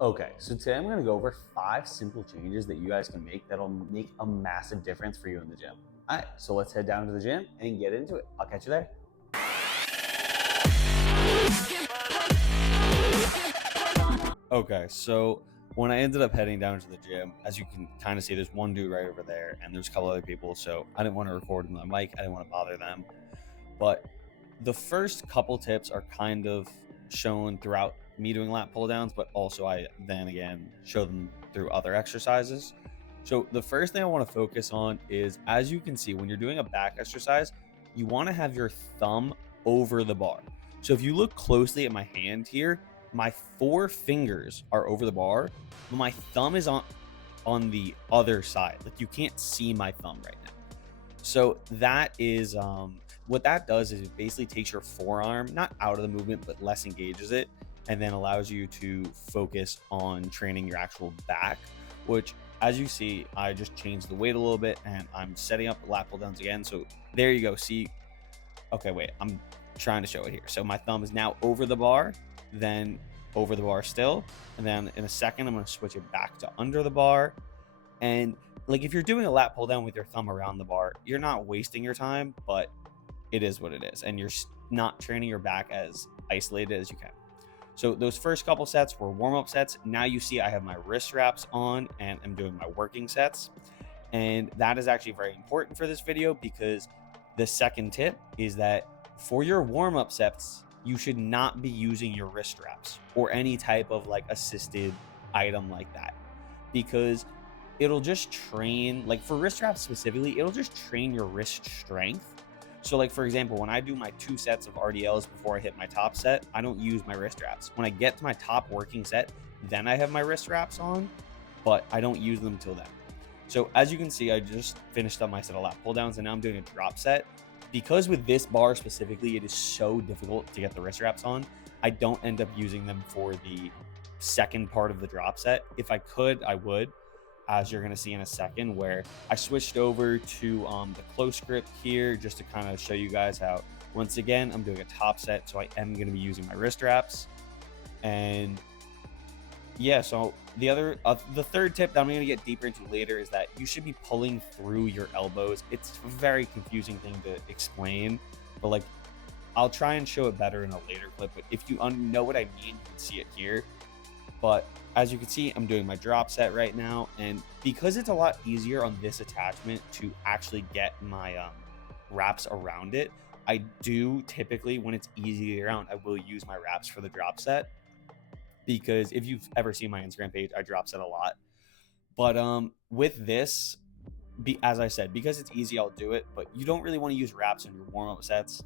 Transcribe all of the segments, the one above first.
Okay, so today I'm gonna go over 5 simple changes that you guys can make that'll make a massive difference for you in the gym. All right, so let's head down to the gym and get into it. I'll catch you there. Okay, so when I ended up heading down to the gym, as you can kind of see, there's one dude right over there, and there's a couple other people. So I didn't want to record on my mic. I didn't want to bother them. But the first couple tips are kind of shown throughout me doing lat pull downs, but also I then again show them through other exercises. So the first thing I want to focus on is, as you can see, when you're doing a back exercise, you want to have your thumb over the bar. So if you look closely at my hand here, my 4 fingers are over the bar, but my thumb is on the other side. Like, you can't see my thumb right now. So that is what that does is it basically takes your forearm not out of the movement, but less engages it, and then allows you to focus on training your actual back, which, as you see, I just changed the weight a little bit and I'm setting up the lat pull downs again. So there you go. See, okay, wait, I'm trying to show it here. So my thumb is now over the bar, then over the bar still, and then in a second I'm going to switch it back to under the bar. And like, if you're doing a lat pull down with your thumb around the bar, you're not wasting your time, but it is what it is, and you're not training your back as isolated as you can. So those first couple sets were warm-up sets. Now you see I have my wrist wraps on and I'm doing my working sets. And that is actually very important for this video, because the second tip is that for your warm-up sets, you should not be using your wrist wraps or any type of like assisted item like that, because it'll just train, like for wrist wraps specifically, it'll just train your wrist strength. So like, for example, when I do my 2 sets of RDLs before I hit my top set, I don't use my wrist wraps. When I get to my top working set, then I have my wrist wraps on, but I don't use them till then. So as you can see, I just finished up my set of lat pull downs and now I'm doing a drop set. Because with this bar specifically, it is so difficult to get the wrist wraps on, I don't end up using them for the second part of the drop set. If I could, I would, as you're going to see in a second, where I switched over to the close grip here just to kind of show you guys how, once again, I'm doing a top set, so I am going to be using my wrist wraps. And yeah, so the third tip that I'm going to get deeper into later is that you should be pulling through your elbows. It's a very confusing thing to explain, but like, I'll try and show it better in a later clip. But if you know what I mean, you can see it here. But as you can see, I'm doing my drop set right now, and because it's a lot easier on this attachment to actually get my wraps around it, I do typically, when it's easy to get around, I will use my wraps for the drop set, because if you've ever seen my Instagram page, I drop set a lot. But with this, as I said, because it's easy, I'll do it, but you don't really want to use wraps in your warm-up sets.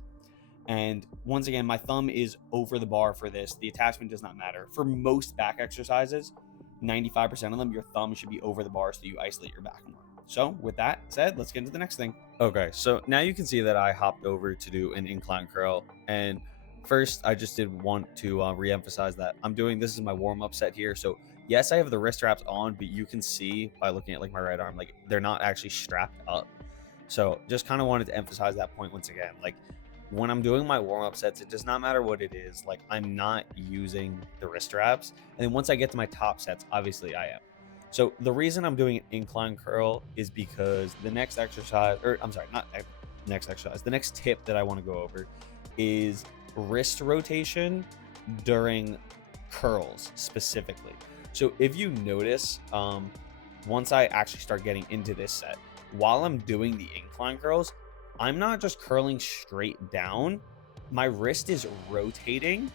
And once again, my thumb is over the bar for this. The attachment does not matter. For most back exercises, 95% of them, your thumb should be over the bar so you isolate your back more. So with that said, let's get into the next thing. Okay, so now you can see that I hopped over to do an incline curl. And first, I just did want to re-emphasize that this is my warm-up set here. So yes, I have the wrist wraps on, but you can see by looking at like my right arm, like they're not actually strapped up. So just kind of wanted to emphasize that point once again. Like, when I'm doing my warm-up sets, it does not matter what it is. Like, I'm not using the wrist wraps. And then once I get to my top sets, obviously I am. So the reason I'm doing an incline curl is because the next exercise, or I'm sorry, not next exercise, the next tip that I want to go over is wrist rotation during curls specifically. So if you notice, once I actually start getting into this set, while I'm doing the incline curls, I'm not just curling straight down. My wrist is rotating,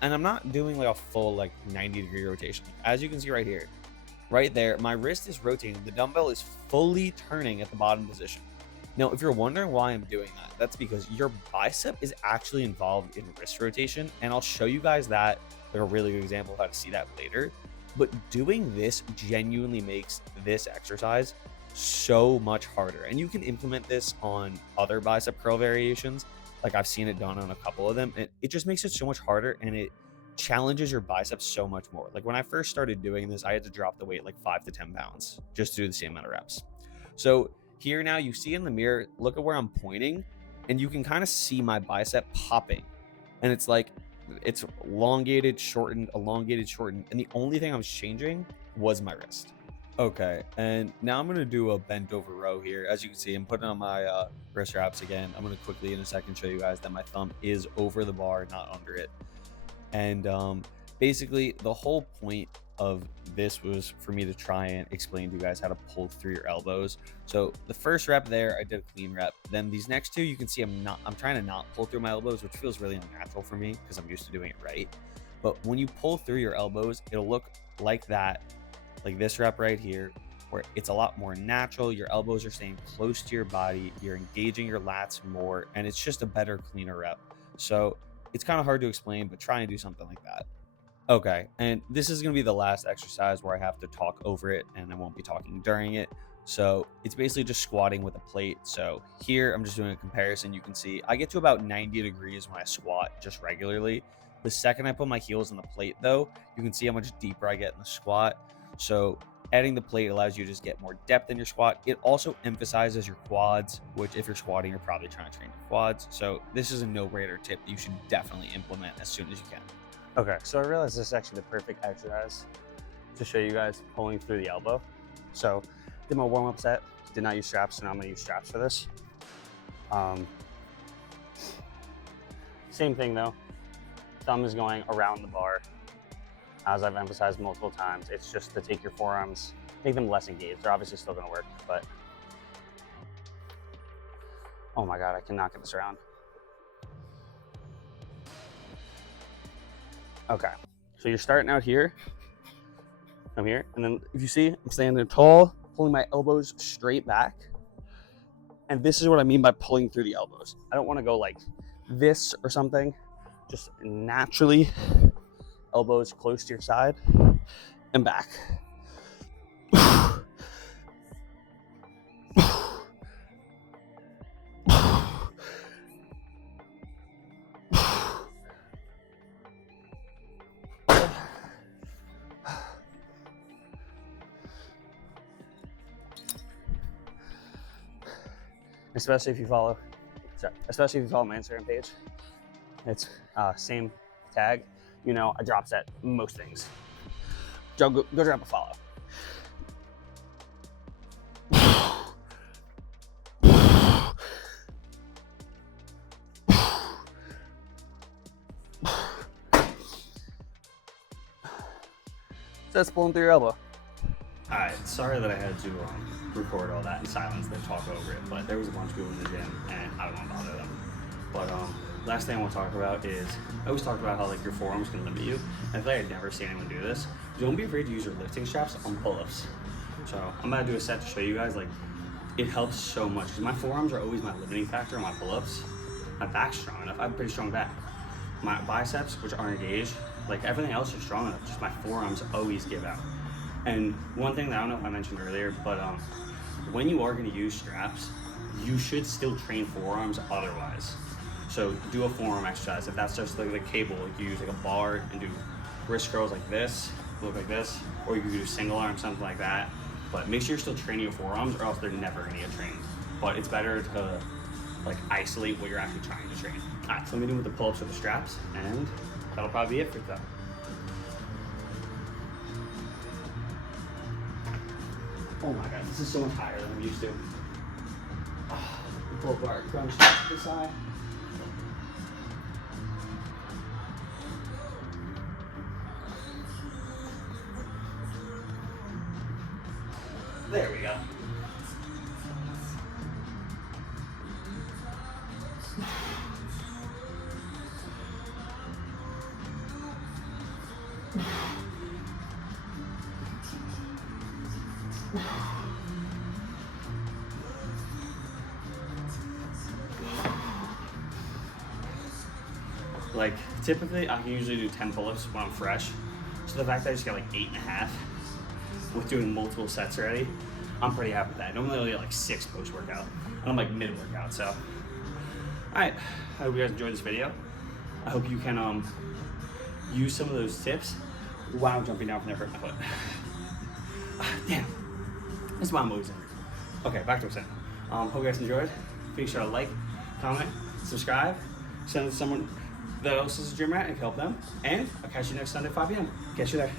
and I'm not doing like a full like 90-degree rotation. As you can see right here, right there, my wrist is rotating. The dumbbell is fully turning at the bottom position. Now, if you're wondering why I'm doing that, that's because your bicep is actually involved in wrist rotation, and I'll show you guys that, like a really good example of how to see that later. But doing this genuinely makes this exercise so much harder, and you can implement this on other bicep curl variations. Like, I've seen it done on a couple of them, and it just makes it so much harder, and it challenges your biceps so much more. Like, when I first started doing this, I had to drop the weight like 5 to 10 pounds just to do the same amount of reps. So here now you see in the mirror, look at where I'm pointing, and you can kind of see my bicep popping, and it's like, it's elongated, shortened, elongated, shortened, and the only thing I was changing was my wrist. Okay, and now I'm gonna do a bent over row here. As you can see, I'm putting on my wrist wraps again. I'm gonna quickly in a second show you guys that my thumb is over the bar, not under it. And basically, the whole point of this was for me to try and explain to you guys how to pull through your elbows. So the first rep there, I did a clean rep. Then these next two, you can see I'm trying to not pull through my elbows, which feels really unnatural for me because I'm used to doing it right. But when you pull through your elbows, it'll look like that, like this rep right here, where it's a lot more natural. Your elbows are staying close to your body, you're engaging your lats more, and it's just a better, cleaner rep. So it's kind of hard to explain, but try and do something like that. Okay, and this is going to be the last exercise where I have to talk over it and I won't be talking during it. So it's basically just squatting with a plate. So here I'm just doing a comparison. You can see I get to about 90 degrees when I squat just regularly. The second I put my heels on the plate though, you can see how much deeper I get in the squat. So adding the plate allows you to just get more depth in your squat. It also emphasizes your quads, which if you're squatting, you're probably trying to train your quads. So this is a no-brainer tip that you should definitely implement as soon as you can. Okay, so I realized this is actually the perfect exercise to show you guys pulling through the elbow. So did my warm-up set, did not use straps, so now I'm gonna use straps for this. Same thing though, thumb is going around the bar. As I've emphasized multiple times, it's just to take your forearms, make them less engaged. They're obviously still gonna work, but oh my God, I cannot get this around. Okay, so you're starting out here. I'm here, and then if you see, I'm standing tall, pulling my elbows straight back. And this is what I mean by pulling through the elbows. I don't wanna go like this or something, just naturally, elbows close to your side and back. Especially if you follow my Instagram page. It's same tag. You know, I drop set most things. Go drop a follow. So that's pulling through your elbow. All right, sorry that I had to record all that in silence, then talk over it, but there was a bunch of people in the gym, and I don't want to bother them. But last thing I want to talk about is, I always talk about how like your forearms can limit you, and I feel like I've never seen anyone do this. Don't be afraid to use your lifting straps on pull-ups. So I'm about to do a set to show you guys, like, it helps so much, because my forearms are always my limiting factor on my pull-ups. My back's strong enough, I have a pretty strong back. My biceps, which aren't engaged, like everything else is strong enough, just my forearms always give out. And one thing that I don't know if I mentioned earlier, but when you are going to use straps, you should still train forearms otherwise. So do a forearm exercise. If that's just like the cable, like you use like a bar and do wrist curls like this, look like this, or you can do single arm, something like that. But make sure you're still training your forearms, or else they're never going to get trained. But it's better to like isolate what you're actually trying to train. All right, so let me do with the pull-ups with the straps, and that'll probably be it for today. Oh my God, this is so much higher than I'm used to. Pull bar crunch to the side. There we go. Like, typically I can usually do 10 pull-ups when I'm fresh. So the fact that I just got like 8.5 with doing multiple sets already, I'm pretty happy with that. Normally I get like 6 post-workout, and I'm like mid-workout, so. All right, I hope you guys enjoyed this video. I hope you can use some of those tips while jumping down from there, hurt my foot. Damn, this is why I'm always injured. Okay, back to what I'm saying. Hope you guys enjoyed. Make sure to like, comment, subscribe, send it to someone the host is Jim Ratnick. Help them. And I'll catch you next Sunday at 5 p.m. Catch you there.